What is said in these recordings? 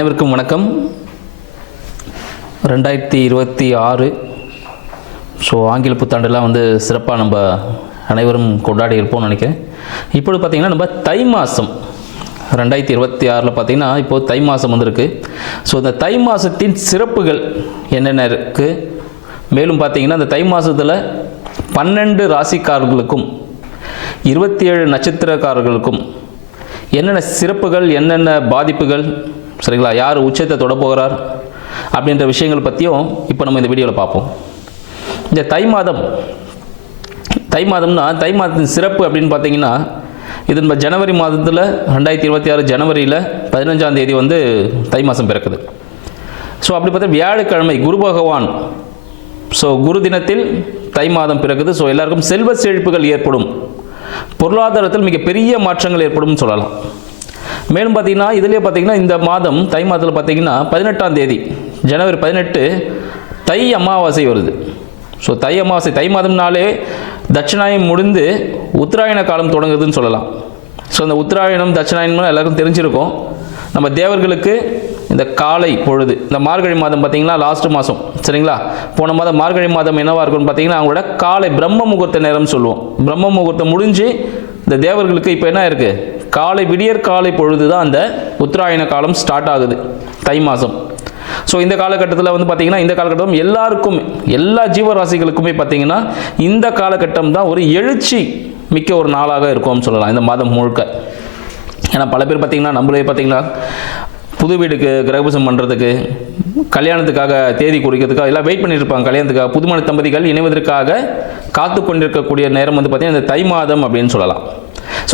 அனைவருக்கும் வணக்கம். 2026 ஆங்கில புத்தாண்டெல்லாம் சிறப்பாக நம்ம அனைவரும் கொண்டாடி இருப்போம்னு நினைக்கிறேன். இப்பொழுது பார்த்திங்கன்னா நம்ம தை மாதம் 2026 பார்த்திங்கன்னா இப்போது தை மாதம் வந்திருக்கு. இந்த தை மாதத்தின் சிறப்புகள் என்னென்ன இருக்குது, மேலும் பார்த்திங்கன்னா இந்த தை மாதத்தில் 12 ராசிக்காரர்களுக்கும் 27 நட்சத்திரக்காரர்களுக்கும் என்னென்ன சிறப்புகள், என்னென்ன பாதிப்புகள், சரிங்களா, யார் உச்சத்தை தொட போகிறார் அப்படின்ற விஷயங்கள் பற்றியும் இப்போ நம்ம இந்த வீடியோவில் பார்ப்போம். இந்த தை மாதம்னா தை மாதத்தின் சிறப்பு அப்படின்னு பார்த்தீங்கன்னா, இது நம்ம ஜனவரி மாதத்தில் 2026 ஜனவரியில் 15ஆம் தேதி தை மாதம் பிறக்குது. அப்படி பார்த்தா வியாழக்கிழமை குரு பகவான் குரு தினத்தில் தை மாதம் பிறக்குது. எல்லாருக்கும் செல்வ செழிப்புகள் ஏற்படும், பொருளாதாரத்தில் மிகப்பெரிய மாற்றங்கள் ஏற்படும் சொல்லலாம். மேலும் பார்த்தீங்கன்னா இதிலே பார்த்தீங்கன்னா இந்த மாதம் தை மாதத்தில் பார்த்தீங்கன்னா 18ஆம் தேதி ஜனவரி 18 தை அமாவாசை வருது. தை அமாவாசை, தை மாதம்னாலே தட்சிணாயனம் முடிந்து உத்தராயண காலம் தொடங்குதுன்னு சொல்லலாம். அந்த உத்தராயணம் தட்சிணாயனம் எல்லாருக்கும் தெரிஞ்சிருக்கும். நம்ம தேவர்களுக்கு இந்த காலை பொழுது, இந்த மார்கழி மாதம் பார்த்தீங்கன்னா லாஸ்ட் மாதம், சரிங்களா, போன மாதம் மார்கழி மாதம் என்னவாக இருக்கும்னு பார்த்தீங்கன்னா அவங்களோட காலை பிரம்ம முகூர்த்த நேரம் சொல்லுவோம். பிரம்ம முகூர்த்தம் முடிஞ்சு இந்த தேவர்களுக்கு இப்போ என்ன இருக்குது, காலை விடியற் காலை பொழுது தான் அந்த உத்தராயண காலம் ஸ்டார்ட் ஆகுது தை மாதம். இந்த காலகட்டத்தில் பார்த்தீங்கன்னா இந்த காலகட்டம் எல்லாருக்குமே, எல்லா ஜீவராசிகளுக்குமே பார்த்தீங்கன்னா இந்த காலகட்டம் தான் ஒரு எழுச்சி மிக்க ஒரு நாளாக இருக்கும்னு சொல்லலாம் இந்த மாதம் முழுக்க. ஏன்னா பல பேர் பார்த்தீங்கன்னா நம்மளே பார்த்தீங்கன்னா புது வீடுக்கு கிரகபிரவேசம் பண்ணுறதுக்கு, கல்யாணத்துக்காக தேதி குறிக்கிறதுக்காக எல்லாம் வெயிட் பண்ணிட்டு இருப்பாங்க. கல்யாணத்துக்காக புதுமண தம்பதிகள் இணைவதற்காக காத்து கொண்டிருக்கக்கூடிய நேரம் பார்த்தீங்கன்னா இந்த தை மாதம் அப்படின்னு சொல்லலாம்.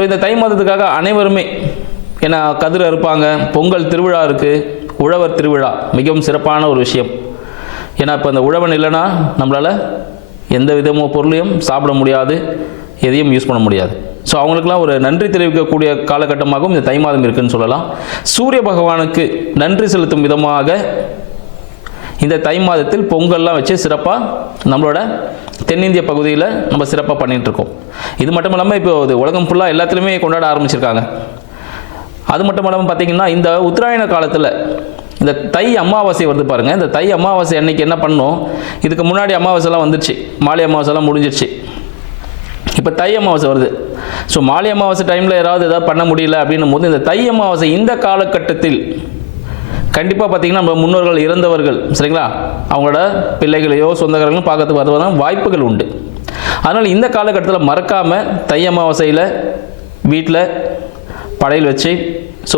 இந்த தை மாதத்துக்காக அனைவருமே ஏன்னா கதிர் அறுப்பாங்க, பொங்கல் திருவிழா இருக்குது, உழவர் திருவிழா மிகவும் சிறப்பான ஒரு விஷயம். ஏன்னா இப்போ இந்த உழவன் இல்லைன்னா நம்மளால் எந்த விதமோ பொருளையும் சாப்பிட முடியாது, எதையும் யூஸ் பண்ண முடியாது. அவங்களுக்கெல்லாம் ஒரு நன்றி தெரிவிக்கக்கூடிய காலகட்டமாகவும் இந்த தை மாதம் இருக்குன்னு சொல்லலாம். சூரிய பகவானுக்கு நன்றி செலுத்தும் விதமாக இந்த தை மாதத்தில் பொங்கல்லாம் வச்சு சிறப்பாக நம்மளோட தென்னிந்திய பகுதியில் நம்ம சிறப்பாக பண்ணிகிட்ருக்கோம். இது மட்டும் இல்லாமல் இப்போ உலகம் ஃபுல்லாக எல்லாத்துலேயுமே கொண்டாட ஆரம்பிச்சிருக்காங்க. அது மட்டும் இல்லாமல் பார்த்திங்கன்னா இந்த உத்தராயண காலத்தில் இந்த தை அமாவாசை வருது பாருங்கள். இந்த தை அமாவாசை அன்னைக்கு என்ன பண்ணோம், இதுக்கு முன்னாடி அமாவாசைலாம் வந்துடுச்சு, மாலை அமாவாசைலாம் முடிஞ்சிடுச்சு. இப்போ தை அமாவாசை வருது. மாலை அமாவாசை டைமில் ஏதாவது பண்ண முடியல அப்படின்னும் போது இந்த தை அமாவாசை இந்த காலகட்டத்தில் கண்டிப்பாக பார்த்திங்கன்னா நம்ம முன்னோர்கள் இறந்தவர்கள், சரிங்களா, அவங்களோட பிள்ளைகளையோ சொந்தக்காரங்களும் பார்க்கறதுக்கு வருவதான வாய்ப்புகள் உண்டு. அதனால் இந்த காலகட்டத்தில் மறக்காமல் தை அமாவாசையில் வீட்டில் படையல் வச்சு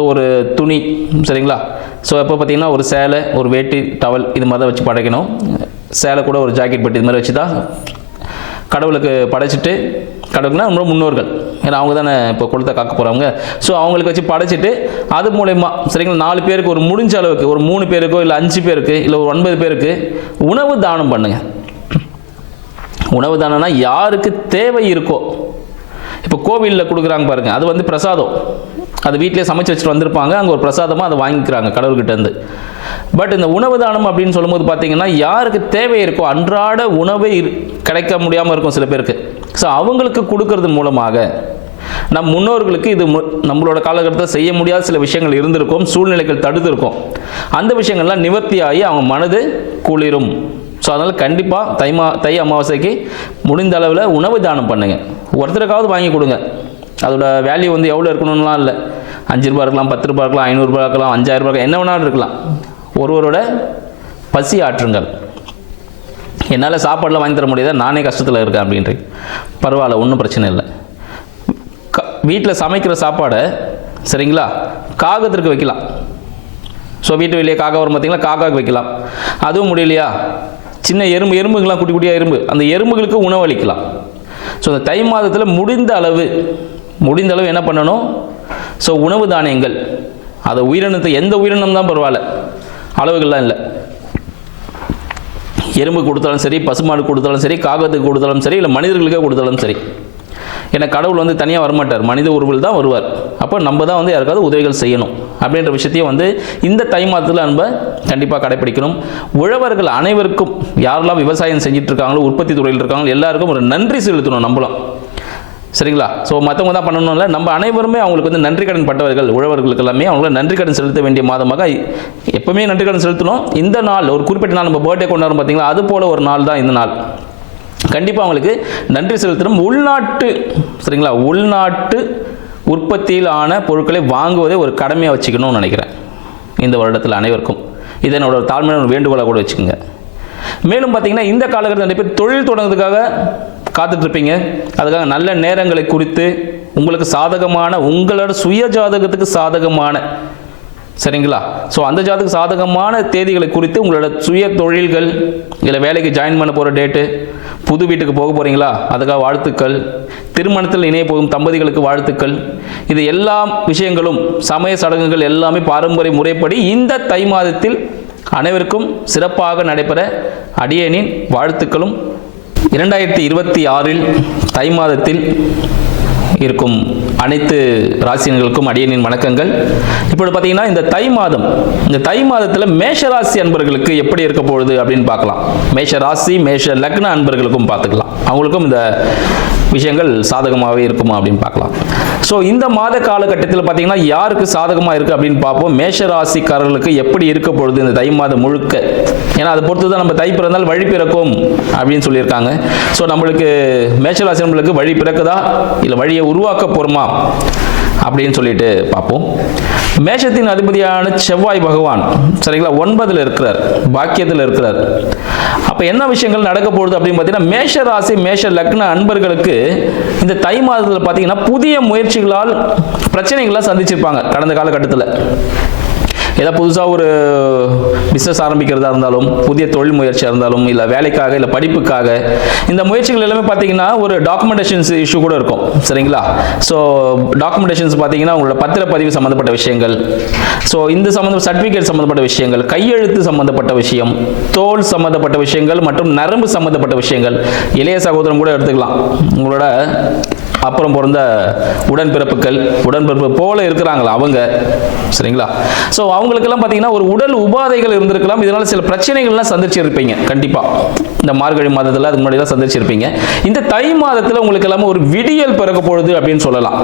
ஒரு துணி, சரிங்களா, எப்போ பார்த்திங்கன்னா ஒரு சேலை, ஒரு வேட்டி, டவல் இது மாதிரி தான் வச்சு படைக்கணும். சேலை கூட ஒரு ஜாக்கெட் பெட்டி இது மாதிரி வச்சு தான் கடவுளுக்கு படைச்சிட்டு, கடவுளுக்குனா நம்ம முன்னோர்கள், ஏன்னா அவங்க தானே இப்போ குலத்தை காக்க போகிறவங்க. அவங்களுக்கு வச்சு படைச்சிட்டு அது மூலயமா, சரிங்களா, 4 பேருக்கு ஒரு முடிஞ்ச அளவுக்கு ஒரு 3 பேருக்கோ இல்லை 5 பேருக்கு இல்லை ஒரு 9 பேருக்கு உணவு தானம் பண்ணுங்கள். உணவு தானம்னா யாருக்கு தேவை இருக்கோ, இப்போ கோவிலில் கொடுக்குறாங்க பாருங்கள், அது பிரசாதம், அது வீட்டிலே சமைச்சு வச்சுட்டு வந்திருப்பாங்க, அங்கே ஒரு பிரசாதமாக அதை வாங்கிக்கிறாங்க கடவுள்கிட்டேருந்து. பட் இந்த உணவு தானம் அப்படின்னு சொல்லும்போது பார்த்தீங்கன்னா யாருக்கு தேவை இருக்கோ, அன்றாட உணவே கிடைக்க முடியாமல் இருக்கும் சில பேருக்கு. அவங்களுக்கு கொடுக்கறது மூலமாக நம் முன்னோர்களுக்கு இது நம்மளோட காலகட்டத்தில் செய்ய முடியாத சில விஷயங்கள் இருந்திருக்கும், சூழ்நிலைகள் தடுத்திருக்கும், அந்த விஷயங்கள்லாம் நிவர்த்தியாகி அவங்க மனது குளிரும். அதனால் கண்டிப்பாக தை அமாவாசைக்கு முடிந்த அளவில் உணவு தானம் பண்ணுங்கள். ஒருத்தருக்காவது வாங்கி கொடுங்க. அதோட வேல்யூ எவ்வளோ இருக்கணும்லாம் இல்லை, 5 ரூபா இருக்கலாம், 10 ரூபா இருக்கலாம், 500 ரூபா இருக்கலாம், 5000 ரூபா, என்ன வேணாலும் இருக்கலாம். ஒருவரோட பசி ஆற்றுங்கள். என்னால் சாப்பாடெலாம் வாங்கி தர முடியாத, நானே கஷ்டத்தில் இருக்கேன் அப்படின்றீங்க, பரவாயில்ல, ஒன்றும் பிரச்சனை இல்லை. வீட்டில் சமைக்கிற சாப்பாடை, சரிங்களா, காகத்திற்கு வைக்கலாம். வீட்டு வெளியே காக்கா வரும் பார்த்தீங்களா, காக்காவுக்கு வைக்கலாம். அதுவும் முடியலையா, சின்ன எறும்புகள்லாம், குட்டி குட்டியாக எறும்பு, அந்த எறும்புகளுக்கு உணவு அளிக்கலாம். இந்த தை மாதத்தில் முடிந்த அளவு என்ன பண்ணணும், உணவு தானியங்கள், அதை உயிரினத்தை, எந்த உயிரினம் தான் பரவாயில்ல, அளவுகள்லாம் இல்லை, எறும்பு கொடுத்தாலும் சரி, பசுமாடு கொடுத்தாலும் சரி, காகத்துக்கு கொடுத்தாலும் சரி, இல்லை மனிதர்களுக்கே கொடுத்தாலும் சரி. ஏன்னா கடவுள் தனியாக வரமாட்டார், மனித உருவில் தான் வருவார். அப்போ நம்ம தான் யாருக்காவது உதவிகள் செய்யணும் அப்படின்ற விஷயத்தையும் இந்த தை மாதத்தில் நம்ம கண்டிப்பாக கடைப்பிடிக்கணும். உழவர்கள் அனைவருக்கும், யாரெல்லாம் விவசாயம் செஞ்சுட்டு இருக்காங்களோ, உற்பத்தி துறையில் இருக்காங்களோ, எல்லாருக்கும் ஒரு நன்றி செலுத்தணும். நம்மளும் சரிங்களா? ஸோ மற்றவங்க தான் பண்ணணும் இல்லை, நம்ம அனைவருமே அவங்களுக்கு வந்து நன்றி கடன் பட்டவர்கள். உழவர்களுக்கு எல்லாமே அவங்கள நன்றி கடன் செலுத்த வேண்டிய மாதமாக எப்பவுமே நன்றி கடன் செலுத்தணும். இந்த நாள் ஒரு குறிப்பிட்ட நாள் நம்ம பர்த்டே கொண்டாடுறோம் பார்த்தீங்களா, அது போல ஒரு நாள் தான் இந்த நாள். கண்டிப்பாக அவங்களுக்கு நன்றி செலுத்தணும். உள்நாட்டு சரிங்களா, உள்நாட்டு உற்பத்தியில் ஆன பொருட்களை வாங்குவதை ஒரு கடமையாக வச்சுக்கணும்னு நினைக்கிறேன் இந்த வருடத்தில் அனைவருக்கும். இதை என்னோட ஒரு தாழ்மையான வேண்டுகோளாக கூட வச்சுக்கோங்க. மேலும் பார்த்தீங்கன்னா இந்த காலகட்டத்தில் நிறைய பேர் தொழில் தொடங்குறதுக்காக காத்துட்ருப்பீங்க. அதுக்காக நல்ல நேரங்களை குறித்து உங்களுக்கு சாதகமான, உங்களோட சுய ஜாதகத்துக்கு சாதகமான, சரிங்களா, ஸோ அந்த ஜாதக சாதகமான தேதிகளை குறித்து உங்களோட சுய தொழில்கள், இல்லை வேலைக்கு ஜாயின் பண்ண போகிற டேட்டு, புது வீட்டுக்கு போக போகிறீங்களா அதுக்காக வாழ்த்துக்கள், திருமணத்தில் இணைய போகும் தம்பதிகளுக்கு வாழ்த்துக்கள், இது எல்லா விஷயங்களும் சமய சடங்குகள் எல்லாமே பாரம்பரிய முறைப்படி இந்த தை மாதத்தில் அனைவருக்கும் சிறப்பாக நடைபெற அடியேனின் வாழ்த்துக்களும். 2026 தை மாதத்தில் இருக்கும் அனைத்து ராசினர்களுக்கும் அடியேனின் வணக்கங்கள். இப்பொழுது பார்த்தீங்கன்னா இந்த தை மாதத்தில் மேஷராசி அன்பர்களுக்கு எப்படி இருக்க போகுது அப்படின்னு பார்க்கலாம். மேஷ ராசி மேஷ லக்ன அன்பர்களுக்கும் பார்த்துக்கலாம், அவங்களுக்கும் இந்த விஷயங்கள் சாதகமாகவே இருக்குமா அப்படின்னு பார்க்கலாம். ஸோ இந்த மாத காலகட்டத்தில் பார்த்தீங்கன்னா யாருக்கு சாதகமாக இருக்குது அப்படின்னு பார்ப்போம். மேஷ ராசிக்காரர்களுக்கு எப்படி இருக்க பொழுது இந்த தை மாதம் முழுக்க, ஏன்னா அதை பொறுத்து தான் நம்ம தை பிறந்தால் வழி பிறக்கும் அப்படின்னு சொல்லியிருக்காங்க. ஸோ நம்மளுக்கு மேஷராசி நம்மளுக்கு வழி பிறக்குதா இல்லை வழியை உருவாக்க போகிறோமா அப்படின்னு சொல்லிட்டு பார்ப்போம். மேஷத்தின் அதிபதியான செவ்வாய் பகவான் சரிங்களா 9ல் இருக்கிறார், பாக்கியத்தில் இருக்கிறார். அப்போ என்ன விஷயங்கள் நடக்க போகுது அப்படின்னு பார்த்தீங்கன்னா, மேஷ ராசி மேஷ லக்ன அன்பர்களுக்கு இந்த தை மாதத்தில் பார்த்தீங்கன்னா புதிய முயற்சிகளால் பிரச்சனைகளை சந்திச்சிருப்பாங்க. கடந்த காலகட்டத்தில் ஏதாவது புதுசாக ஒரு பிஸ்னஸ் ஆரம்பிக்கிறதா இருந்தாலும், புதிய தொழில் முயற்சியாக இருந்தாலும், இல்லை வேலைக்காக இல்லை படிப்புக்காக, இந்த முயற்சிகள் எல்லாமே பார்த்தீங்கன்னா ஒரு டாக்குமெண்டேஷன்ஸ் இஷ்யூ கூட இருக்கும். சரிங்களா? ஸோ டாக்குமெண்டேஷன்ஸ் பார்த்தீங்கன்னா உங்களோட பத்திரப்பதிவு சம்மந்தப்பட்ட விஷயங்கள், ஸோ இந்த சர்டிஃபிகேட் சம்மந்தப்பட்ட விஷயங்கள், கையெழுத்து சம்மந்தப்பட்ட விஷயம், தோல் சம்மந்தப்பட்ட விஷயங்கள் மற்றும் நரம்பு சம்மந்தப்பட்ட விஷயங்கள், இளைய சகோதரம் கூட எடுத்துக்கலாம். உங்களோட அப்புறம் பிறந்த உடன்பிறப்பு போல இருக்கிறாங்களா அவங்க, சரிங்களா? ஸோ அவங்களுக்கெல்லாம் பார்த்தீங்கன்னா ஒரு உடல் உபாதைகள் இருந்திருக்கலாம். இதனால் சில பிரச்சனைகள்லாம் சந்திச்சிருப்பீங்க கண்டிப்பாக. இந்த மார்கழி மாதத்தில் அதுக்கு முன்னாடி தான் சந்திச்சிருப்பீங்க. இந்த தை மாதத்தில் உங்களுக்கு எல்லாமே ஒரு விடியல் பிறக்க போகுது அப்படின்னு சொல்லலாம்.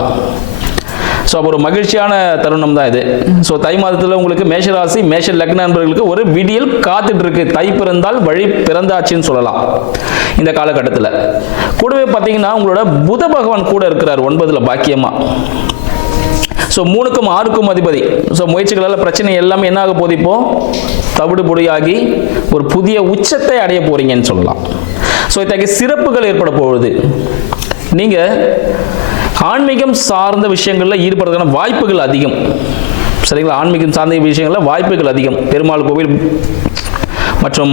ஸோ அப்போ ஒரு மகிழ்ச்சியான தருணம் தான் இது. ஸோ தை மாதத்தில் உங்களுக்கு மேஷராசி மேஷ லக்ன நண்பர்களுக்கு ஒரு விடியல் காத்துட்டு இருக்கு. தை பிறந்தால் வழி பிறந்தாச்சுன்னு சொல்லலாம் இந்த காலகட்டத்தில். கூடவே பார்த்தீங்கன்னா உங்களோட புத பகவான் கூட இருக்கிறார் 9ல் பாக்கியமா. ஸோ 3க்கும் 6க்கும் அதிபதி. ஸோ முயற்சிகளால் பிரச்சனை எல்லாமே என்ன ஆக போகுது, இப்போ தவிடு பொடியாகி ஒரு புதிய உச்சத்தை அடைய போறீங்கன்னு சொல்லலாம். ஸோ இத்தகைய சிறப்புகள் ஏற்பட போகுது. நீங்கள் ஆன்மீகம் சார்ந்த விஷயங்களில் ஈடுபடுறதுக்கான வாய்ப்புகள் அதிகம். சரிங்களா? ஆன்மீகம் சார்ந்த விஷயங்களில் வாய்ப்புகள் அதிகம். பெருமாள் கோவில் மற்றும்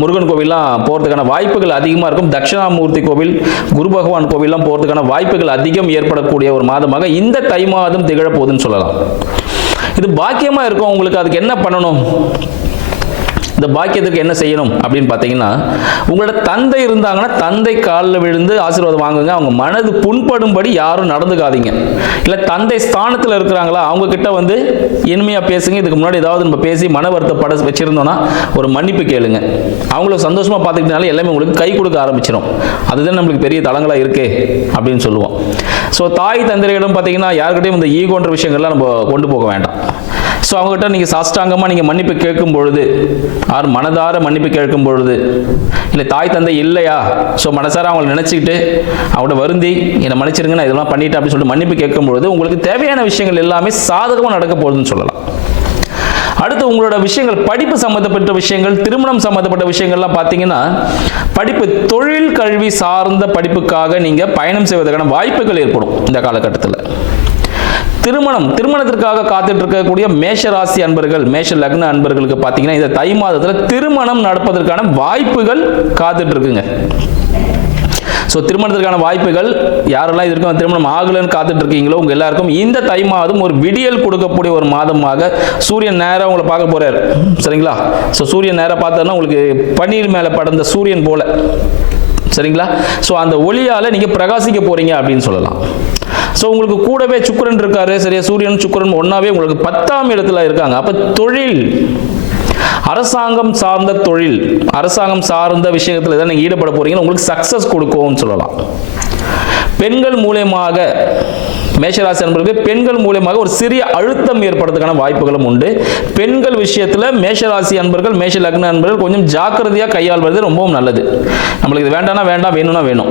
முருகன் கோவில்லாம் போகிறதுக்கான வாய்ப்புகள் அதிகமாக இருக்கும். தட்சிணாமூர்த்தி கோவில், குரு பகவான் கோவில்லாம் போகிறதுக்கான வாய்ப்புகள் அதிகம் ஏற்படக்கூடிய ஒரு மாதமாக இந்த தை மாதம் திகழப்போகுதுன்னு சொல்லலாம். இது பாக்கியமாக இருக்கும். உங்களுக்கு அதுக்கு என்ன பண்ணணும், இந்த பாக்கியத்துக்கு என்ன செய்யணும் அப்படின்னு பார்த்தீங்கன்னா, உங்களோட தந்தை இருந்தாங்கன்னா தந்தை காலில் விழுந்து ஆசீர்வாதம் வாங்குங்க. அவங்க மனது புண்படும்படி யாரும் நடந்துக்காதீங்க. இல்லை தந்தை ஸ்தானத்தில் இருக்கிறாங்களா அவங்க கிட்ட வந்து இனிமையாக பேசுங்க. இதுக்கு முன்னாடி ஏதாவது நம்ம பேசி மன வருத்தப்பட வச்சிருந்தோம்னா ஒரு மன்னிப்பு கேளுங்க. அவங்கள சந்தோஷமாக பார்த்துக்கிட்டனால எல்லாமே உங்களுக்கு கை கொடுக்க ஆரம்பிச்சிடும். அதுதான் நம்மளுக்கு பெரிய தளங்களாக இருக்கு அப்படின்னு சொல்லுவோம். ஸோ தாய் தந்தையிடம் பார்த்தீங்கன்னா யாருக்கிட்டையும் இந்த ஈகோன்ற விஷயங்கள்லாம் நம்ம கொண்டு போக வேண்டாம். ஸோ அவங்ககிட்ட நீங்கள் சாஷ்டாங்கமாக நீங்கள் மன்னிப்பு கேட்கும் பொழுது, மனதார மன்னிப்பு கேட்கும் பொழுது, இல்லை தாய் தந்தை இல்லையா, ஸோ மனசார அவங்களை நினச்சிக்கிட்டு அவங்கள வருந்தி என்னை மன்னிச்சிருங்க நான் இதெல்லாம் பண்ணிட்டேன் அப்படின்னு சொல்லிட்டு மன்னிப்பு கேட்கும் பொழுது உங்களுக்கு தேவையான விஷயங்கள் எல்லாமே சாதகமாக நடக்க போகுதுன்னு சொல்லலாம். அடுத்து உங்களோட விஷயங்கள், படிப்பு சம்மந்தப்பட்ட விஷயங்கள், திருமணம் சம்மந்தப்பட்ட விஷயங்கள்லாம் பார்த்தீங்கன்னா, படிப்பு தொழில் கல்வி சார்ந்த படிப்புக்காக நீங்கள் பயணம் செய்வதற்கான வாய்ப்புகள் ஏற்படும் இந்த காலகட்டத்தில். திருமணத்திற்காக காத்துட்டு இருக்கக்கூடிய மேஷ ராசி அன்பர்கள், மேஷ லக்ன அன்பர்களுக்கு பார்த்தீங்கன்னா இந்த தை மாதத்தில் திருமணம் நடப்பதற்கான வாய்ப்புகள் காத்துட்டு இருக்குங்க. ஸோ திருமணத்திற்கான வாய்ப்புகள் யாரெல்லாம் இதற்கும் திருமணம் ஆகலன்னு காத்துட்டு இருக்கீங்களோ உங்க எல்லாருக்கும் இந்த தை மாதம் ஒரு விடியல் கொடுக்கக்கூடிய ஒரு மாதமாக சூரியன் நேரம் உங்களை பார்க்க போறாரு. சரிங்களா? ஸோ சூரியன் நேரம் பார்த்தோன்னா உங்களுக்கு பன்னீர் மேலே படர்ந்த சூரியன் போல, சரிங்களா? ஸோ அந்த ஒளியால் நீங்கள் பிரகாசிக்க போறீங்க அப்படின்னு சொல்லலாம். ஸோ உங்களுக்கு கூடவே சுக்கிரன் இருக்காரு. சரியா? சூரியன் சுக்கிரன் ஒன்னாவே உங்களுக்கு 10ஆம் இடத்துல இருக்காங்க. அப்போ தொழில், அரசாங்கம் சார்ந்த தொழில், அரசாங்கம் சார்ந்த விஷயத்தில் தான் நீங்கள் ஈடுபட போறீங்கன்னா உங்களுக்கு சக்சஸ் கொடுக்கும்னு சொல்லலாம். பெண்கள் மூலமாக மேஷராசி அன்பர்களுக்கு பெண்கள் மூலமாக ஒரு சிறிய அழுத்தம் ஏற்படுறதுக்கான வாய்ப்புகளும் உண்டு. பெண்கள் விஷயத்தில் மேஷராசி அன்பர்கள், மேஷ லக்ன அன்பர்கள் கொஞ்சம் ஜாக்கிரதையாக கையாள்வது ரொம்பவும் நல்லது. நம்மளுக்கு இது வேண்டாம்னா வேண்டாம், வேணும்னா வேணும்.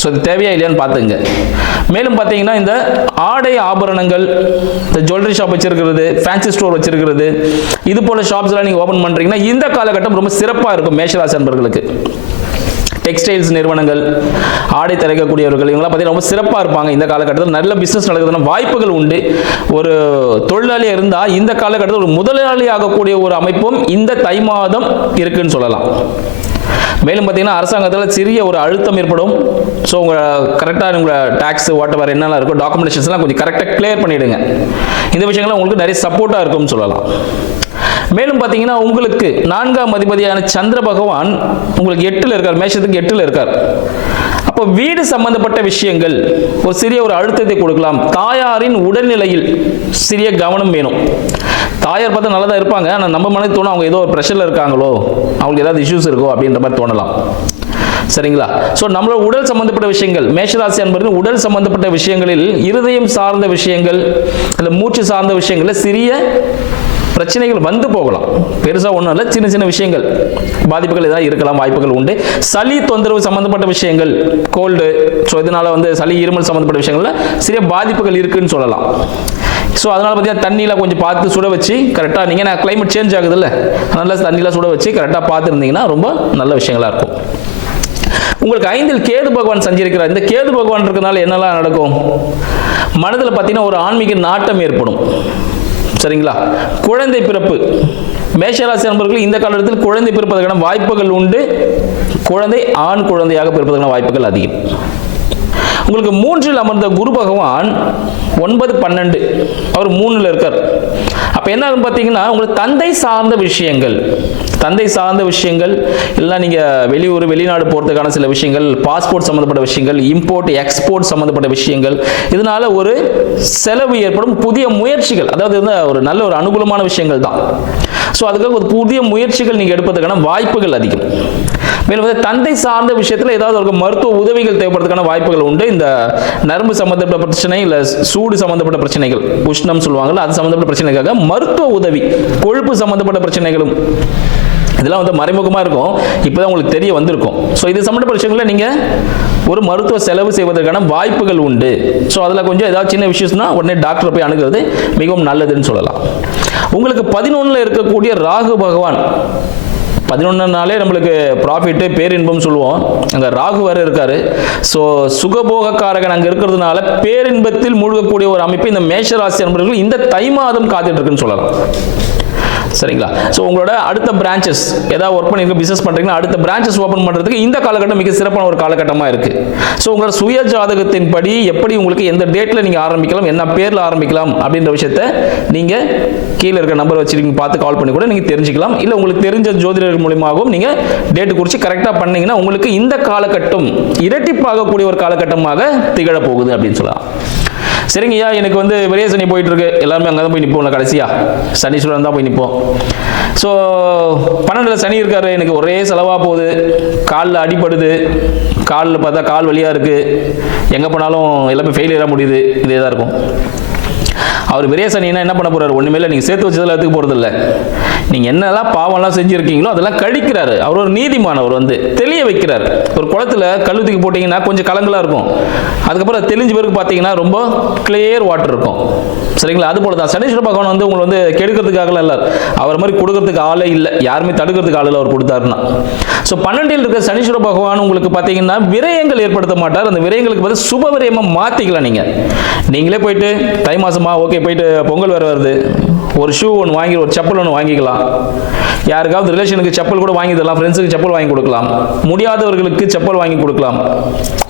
ஸோ இது தேவையா இல்லையான்னு பார்த்துங்க. மேலும் பார்த்தீங்கன்னா இந்த ஆடை ஆபரணங்கள், இந்த ஜுவல்லரி ஷாப் வச்சிருக்கிறது, ஃபேன்சி ஸ்டோர் வச்சிருக்கிறது, இது போல ஷாப்ஸ்லாம் நீங்கள் ஓப்பன் பண்ணுறீங்கன்னா இந்த காலகட்டம் ரொம்ப சிறப்பாக இருக்கும் மேஷராசி அன்பர்களுக்கு. டெக்ஸ்டைல்ஸ் நிறுவனங்கள், ஆடை தயாரிக்கக்கூடியவர்கள், இவங்களாம் பார்த்தீங்கன்னா ரொம்ப சிறப்பாக இருப்பாங்க. இந்த காலகட்டத்தில் நல்ல பிஸ்னஸ் நடக்குதுன்னா வாய்ப்புகள் உண்டு. ஒரு தொழிலாளியாக இருந்தால் இந்த காலகட்டத்தில் ஒரு முதலாளி ஆகக்கூடிய ஒரு அமைப்பும் இந்த தை மாதம் இருக்குன்னு சொல்லலாம். மேலும் பார்த்தீங்கன்னா அரசாங்கத்தில் சிறிய ஒரு அழுத்தம் ஏற்படும். ஸோ உங்கள் கரெக்டாக உங்கள் டேக்ஸ் வாட் எவர் என்னெல்லாம் இருக்கும் டாக்குமெண்டேஷன்ஸ்லாம் கொஞ்சம் கரெக்டாக கிளியர் பண்ணிவிடுங்க. இந்த விஷயங்கள்லாம் உங்களுக்கு நிறைய சப்போர்ட்டாக இருக்கும்னு சொல்லலாம். மேலும் பார்த்தீங்கன்னா உங்களுக்கு 4ஆம் அதிபதியான சந்திர பகவான் உங்களுக்கு 8ல் இருக்கார், மேஷத்துக்கு 8ல் இருக்கார். அப்போ வீடு சம்பந்தப்பட்ட விஷயங்கள் ஒரு சிறிய ஒரு அழுத்தத்தை கொடுக்கலாம். தாயாரின் உடல்நிலையில் சிறிய கவனம் வேணும். தாயார் பார்த்தா நல்லா தான் இருப்பாங்க, ஆனால் நம்ம மனது தோணும் அவங்க ஏதோ ஒரு ப்ரெஷரில் இருக்காங்களோ, அவங்களுக்கு ஏதாவது இஷ்யூஸ் இருக்கோ அப்படின்ற மாதிரி தோணலாம். சரிங்களா? ஸோ நம்மளோட உடல் சம்பந்தப்பட்ட விஷயங்கள், மேஷராசி அன்பர்கள் உடல் சம்பந்தப்பட்ட விஷயங்களில் இருதயம் சார்ந்த விஷயங்கள், இல்லை மூச்சு சார்ந்த விஷயங்களில் சிறிய பிரச்சனைகள் வந்து போகலாம். பெருசாக ஒன்றும் இல்லை, சின்ன சின்ன விஷயங்கள் பாதிப்புகள் ஏதாவது இருக்கலாம், வாய்ப்புகள் உண்டு. சளி தொந்தரவு சம்பந்தப்பட்ட விஷயங்கள், கோல்டு, ஸோ இதனால் சளி இருமல் சம்பந்தப்பட்ட விஷயங்களில் சிறிய பாதிப்புகள் இருக்குன்னு சொல்லலாம். ஸோ அதனால் பார்த்தீங்கன்னா தண்ணியில் கொஞ்சம் பார்த்து சுட வச்சு கரெக்டாக நீங்கள் கிளைமேட் சேஞ்ச் ஆகுது இல்லை, அதனால் தண்ணியில் சுட வச்சு கரெக்டாக பார்த்துருந்தீங்கன்னா ரொம்ப நல்ல விஷயங்களாக இருக்கும். உங்களுக்கு 5ல் கேது பகவான் சஞ்சரிக்கிறார். இந்த கேது பகவான் இருக்கிறதுனால என்னெல்லாம் நடக்கும்? மனதில் பார்த்தீங்கன்னா ஒரு ஆன்மீக நாட்டம் ஏற்படும். சரிங்களா? குழந்தை பிறப்பு, மேஷராசி நண்பர்கள் இந்த காலத்தில் குழந்தை பிறப்பதற்கான வாய்ப்புகள் உண்டு. குழந்தை ஆண் குழந்தையாக பிறப்பதற்கான வாய்ப்புகள் அதிகம். உங்களுக்கு 3ல் அமர்ந்த குரு பகவான் 9, 12 அவர் 3ல் இருக்கார். அப்போ என்ன பார்த்தீங்கன்னா உங்களுக்கு தந்தை சார்ந்த விஷயங்கள், இல்லைனா நீங்கள் வெளியூர் வெளிநாடு போகிறதுக்கான சில விஷயங்கள், பாஸ்போர்ட் சம்மந்தப்பட்ட விஷயங்கள், இம்போர்ட் எக்ஸ்போர்ட் சம்மந்தப்பட்ட விஷயங்கள், இதனால ஒரு செலவு ஏற்படும். புதிய முயற்சிகள், அதாவது ஒரு நல்ல ஒரு அனுகூலமான விஷயங்கள் தான். ஸோ அதுக்காக ஒரு புதிய முயற்சிகள் நீங்கள் எடுப்பதற்கான வாய்ப்புகள் அதிகம். மேலும் தந்தை சார்ந்த விஷயத்தில் ஏதாவது ஒரு மருத்துவ உதவிகள் தேவைப்படுறதுக்கான வாய்ப்புகள் உண்டு. இந்த நரம்பு சம்பந்தப்பட்ட பிரச்சனை, இல்லை சூடு சம்பந்தப்பட்ட பிரச்சனைகள், உஷ்ணம் சொல்லுவாங்கல்ல, அது சம்பந்தப்பட்ட பிரச்சனைக்காக மருத்துவ உதவி, கொழுப்பு சம்பந்தப்பட்ட பிரச்சனைகளும் இதெல்லாம் மறைமுகமாக இருக்கும், இப்போதான் உங்களுக்கு தெரிய வந்திருக்கும். ஸோ இது சம்பந்தப்பட்ட விஷயங்களில் நீங்கள் ஒரு மருத்துவ செலவு செய்வதற்கான வாய்ப்புகள் உண்டு. ஸோ அதில் கொஞ்சம் ஏதாவது சின்ன விஷயம்னா உடனே டாக்டரை போய் அணுகிறது மிகவும் நல்லதுன்னு சொல்லலாம். உங்களுக்கு 11ல் இருக்கக்கூடிய ராகு பகவான், 11நாலே நம்மளுக்கு ப்ராஃபிட்டு பேரின்பம் சொல்லுவோம், அங்கே ராகு வேறு இருக்காரு. ஸோ சுகபோகக்காரகன் அங்கே இருக்கிறதுனால பேரின்பத்தில் மூழ்கக்கூடிய ஒரு அமைப்பு இந்த மேஷராசி நண்பர்கள் இந்த தை மாதம் காத்துட்டு இருக்குன்னு சொல்லலாம். சரிங்களா? ஸோ உங்களோட அடுத்த பிரான்ச்சஸ் ஏதாவது ஒர்க் பண்ணிருக்க, பிசினஸ் பண்ணுறீங்கன்னா அடுத்த பிரான்ச்சஸ் ஓப்பன் பண்ணுறதுக்கு இந்த காலகட்டம் மிக சிறப்பான ஒரு காலகட்டமாக இருக்குது. ஸோ உங்களோட சுய ஜாதகத்தின்படி எப்படி உங்களுக்கு எந்த டேட்டில் நீங்கள் ஆரம்பிக்கலாம், என்ன பேரில் ஆரம்பிக்கலாம் அப்படின்ற விஷயத்தை நீங்கள் கீழே இருக்க நம்பர் வச்சு நீங்கள் பார்த்து கால் பண்ணி கூட நீங்கள் தெரிஞ்சுக்கலாம். இல்லை உங்களுக்கு தெரிஞ்ச ஜோதிடர்கள் மூலியமாகவும் நீங்கள் டேட்டு குறித்து கரெக்டாக பண்ணீங்கன்னா உங்களுக்கு இந்த காலகட்டம் இரட்டிப்பாகக்கூடிய ஒரு காலகட்டமாக திகழ போகுது அப்படின்னு சொல்லலாம். சரிங்கய்யா, எனக்கு விரைய சனி போயிட்டு இருக்கு, எல்லாருமே அங்கே தான் போய் நிற்போம்ல, கடைசியா சனீஸ்வரன் தான் போய் நிற்போம். ஸோ 12ல் சனி இருக்காரு, எனக்கு ஒரே செலவாக போகுது, காலில் அடிப்படுது, காலில் பார்த்தா கால் வலியாக இருக்குது, எங்கே போனாலும் எல்லாமே ஃபெயிலியராக முடியுது, இதே தான் இருக்கும். அவர் விரைய சனினா என்ன பண்ண போறாரு? ஒண்ணுமே இல்லை, நீங்கள் சேர்த்து வச்சதில் எடுத்துக்க போகிறது இல்லை. நீங்கள் என்னெல்லாம் பாவம்லாம் செஞ்சுருக்கீங்களோ அதெல்லாம் கழிக்கிறாரு. அவர் ஒரு நீதிமான், அவர் தெளிய வைக்கிறார். ஒரு குளத்தில் கழுத்துக்கு போட்டிங்கன்னா கொஞ்சம் கலங்களாக இருக்கும், அதுக்கப்புறம் அது தெளிஞ்ச பிறகு பார்த்தீங்கன்னா ரொம்ப கிளியர் வாட்டர் இருக்கும். சரிங்களா? அது போல தான் சனீஸ்வர பகவான் உங்களை கெடுக்கிறதுக்காகலாம் இல்லை, அவர் மாதிரி கொடுக்கறதுக்கு ஆளே இல்லை, யாருமே தடுக்கிறதுக்கு ஆள் இல்லை அவர் கொடுத்தாருன்னா. ஸோ 12ல் இருக்கிற சனீஸ்வர பகவான் உங்களுக்கு பார்த்தீங்கன்னா விரயங்கள் ஏற்படுத்த மாட்டார். அந்த விரயங்களுக்கு சுப விரயமாக மாற்றிக்கலாம். நீங்களே போயிட்டு தை மாசமா ஓகே போயிட்டு பொங்கல் வேறு வருது, ஒரு ஷூ ஒன்று வாங்கி, ஒரு செப்பல் ஒன்று வாங்கிக்கலாம். யாருக்காவது ரிலேஷனுக்கு செப்பல் கூட வாங்கி தரலாம், ஃப்ரெண்ட்ஸுக்கு செப்பல் வாங்கி கொடுக்கலாம், முடியாதவர்களுக்கு செப்பல் வாங்கி கொடுக்கலாம்.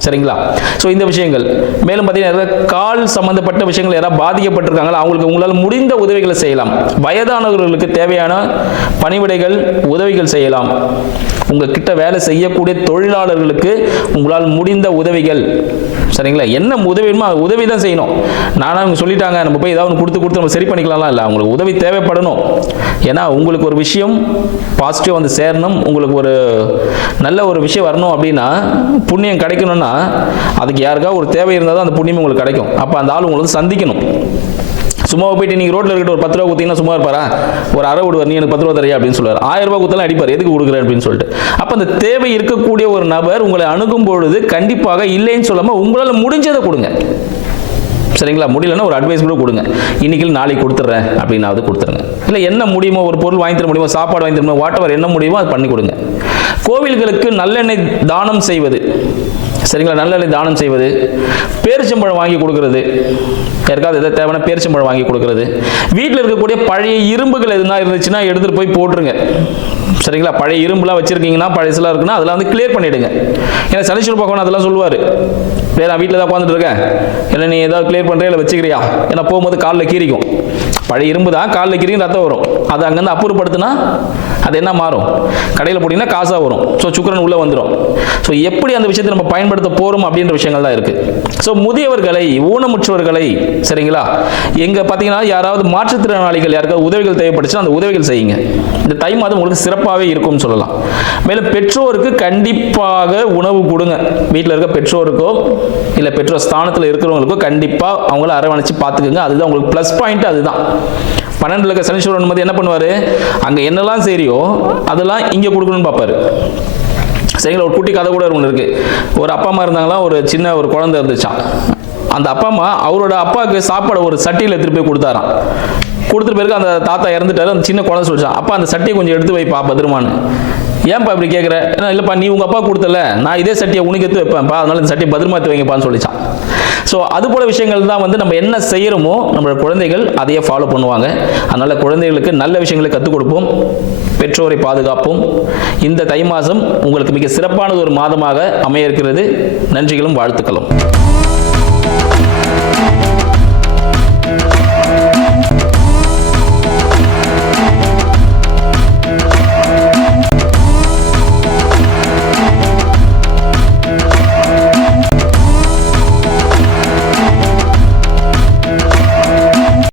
சரிங்களா? ஸோ இந்த விஷயங்கள். மேலும் பார்த்தீங்கன்னா கால் சம்பந்தப்பட்ட விஷயங்கள் யாராவது பாதிக்கப்பட்டிருக்காங்களா, அவங்களுக்கு உங்களால் முடிந்த உதவிகளை செய்யலாம். வயதானவர்களுக்கு தேவையான பணிவிடைகள் உதவிகள் செய்யலாம். உங்ககிட்ட வேலை செய்யக்கூடிய தொழிலாளர்களுக்கு உங்களால் முடிந்த உதவிகள். சரிங்களா? என்ன உதவியுமோ உதவி தான் செய்யணும். நானும் அவங்க சொல்லிட்டாங்க நம்ம போய் ஏதாவது கொடுத்து நம்ம சரி பண்ணிக்கலாம்லாம் இல்லை. அவங்களுக்கு உதவி தேவைப்படணும். ஏன்னா உங்களுக்கு ஒரு விஷயம் பாசிட்டிவ் வந்து சேரணும், உங்களுக்கு ஒரு நல்ல ஒரு விஷயம் வரணும் அப்படின்னா, புண்ணியம் கிடைக்கணும்னா அதுக்கு யாருக்காவது ஒரு தேவை இருந்தால் தான் அந்த புண்ணியம் உங்களுக்கு கிடைக்கும். அப்போ அந்த ஆள் உங்களுக்கு சந்திக்கணும். சும்மா போயிட்டு நீங்கள் ரோட்டில் இருக்கிட்ட ஒரு 10 ரூபா கொடுத்தீங்கன்னா சும்மா இருப்பாரா? ஒரு அரை விடுவார், நீ எனக்கு 10 ரூபா தரையா அப்படின்னு சொல்லுவார். 1000 ரூபா கொடுத்தாலும் அடிப்பார், எதுக்கு கொடுக்குறேன் அப்படின்னு சொல்லிட்டு. அப்போ அந்த தேவை இருக்கக்கூடிய ஒரு நபர் உங்களை அணுகும் பொழுது கண்டிப்பாக இல்லைன்னு சொல்லாமல் உங்களால் முடிஞ்சதை கொடுங்க. சரிங்களா? முடியலன்னா ஒரு அட்வைஸ் கூட கொடுங்க. இன்னைக்கு நாளைக்கு கொடுத்துட்றேன் அப்படின்னாவது கொடுத்துருங்க. இல்லை என்ன முடியுமோ, ஒரு பொருள் வாங்கி தர முடியுமோ, சாப்பாடு வாங்கி தர முடியுமோ, வாட்டவர் என்ன முடியுமோ அது பண்ணி கொடுங்க. கோவில்களுக்கு நல்லெண்ணெய் தானம் செய்வது, சரிங்களா? நல்லெண்ணெய் தானம் செய்வது, பேரிச்சம்பழம் வாங்கி கொடுக்கறது, யாருக்காவது எதாவது தேவைன்னா பேரிச்சம்பழம் வாங்கி கொடுக்கறது. வீட்டில் இருக்கக்கூடிய பழைய இரும்புகள் எதுனா இருந்துச்சுன்னா எடுத்துகிட்டு போய் போட்டுருங்க. சரிங்களா? பழைய இரும்புலாம் வச்சிருக்கீங்கன்னா, பழசுலாம் இருக்குன்னா அதெல்லாம் வந்து கிளியர் பண்ணிவிடுங்க. ஏன்னா சனீஸ்வர பகவான் அதெல்லாம் சொல்லுவார், வேற நான் வீட்டில் தான் உட்காந்துட்டு இருக்கேன், இல்லை நீ ஏதாவது கிளியர் பண்ணுறியா இல்லை வச்சுக்கிறியா? ஏன்னா போகும்போது காலில் கீறிக்கும். பழைய இரும்பு தான், காலில் கீறிக்கும், ரத்தம் வரும். அது அங்கேருந்து அப்புறப்படுத்தினா அது என்ன மாறும்? கடையில் போட்டிங்கன்னா காசாக வரும். ஸோ சுக்கிரன் உள்ளே வந்துடும். ஸோ எப்படி அந்த விஷயத்தை நம்ம பயன்படுத்த போகிறோம் அப்படின்ற விஷயங்கள் தான் இருக்குது. ஸோ முதியவர்களை, ஊனமுற்றவர்களை, சரிங்களா, எங்கே பார்த்தீங்கன்னா யாராவது மாற்றுத்திறனாளிகள் யாருக்காவது உதவிகள் தேவைப்பட்டுச்சுன்னா அந்த உதவிகள் செய்யுங்க. இந்த தை மாதம் உங்களுக்கு சிறப்பாகவே இருக்கும்னு சொல்லலாம். மேலும் பெற்றோருக்கு கண்டிப்பாக உணவு கொடுங்க. வீட்டில் இருக்க பெற்றோருக்கோ இல்லை பெற்றோர் ஸ்தானத்தில் இருக்கிறவங்களுக்கோ கண்டிப்பாக அவங்கள அரவணைச்சு பார்த்துக்குங்க. அதுதான் உங்களுக்கு ப்ளஸ் பாயிண்ட். அதுதான் 12 இருக்க சனீஸ்வரன் வந்து என்ன பண்ணுவார், அங்கே என்னெல்லாம் சரியோ அதெல்லாம் இங்கே கொடுக்கணும்னு பார்ப்பாரு. சரிங்களா? ஒரு குட்டி கதை கூட ஒன்று இருக்குது. ஒரு அப்பா அம்மா இருந்தாங்களா, ஒரு சின்ன ஒரு குழந்தை இருந்துச்சான். அந்த அப்பா அம்மா அவரோட அப்பாவுக்கு சாப்பாடு ஒரு சட்டியில் எடுத்துகிட்டு போய் கொடுத்தாராம். கொடுத்துட்டு பிறகு அந்த தாத்தா இறந்துட்டாரு. அந்த சின்ன குழந்தை சொல்லிச்சான், அப்பா அந்த சட்டியை கொஞ்சம் எடுத்து வைப்பா பத்திரமானு. ஏன்ப்பா இப்படி கேட்குற? ஏன்னா இல்லைப்பா, நீ உங்கள் அப்பா கொடுத்தல, நான் இதே சட்டியை உனக்கு எடுத்து வைப்பேன்ப்பா, அதனால இந்த சட்டியை பத்திரமா எடுத்து வைங்கப்பான்னு சொல்லிச்சான். ஸோ அது போல விஷயங்கள் தான் வந்து நம்ம என்ன செய்கிறோமோ நம்மளோட குழந்தைகள் அதையே ஃபாலோ பண்ணுவாங்க. அதனால் குழந்தைகளுக்கு நல்ல விஷயங்களை கற்றுக் கொடுப்போம், பெற்றோரை பாதுகாப்போம். இந்த தை மாதம் உங்களுக்கு மிக சிறப்பானது ஒரு மாதமாக அமைய இருக்கிறது. நன்றிகளும் வாழ்த்துக்களும்.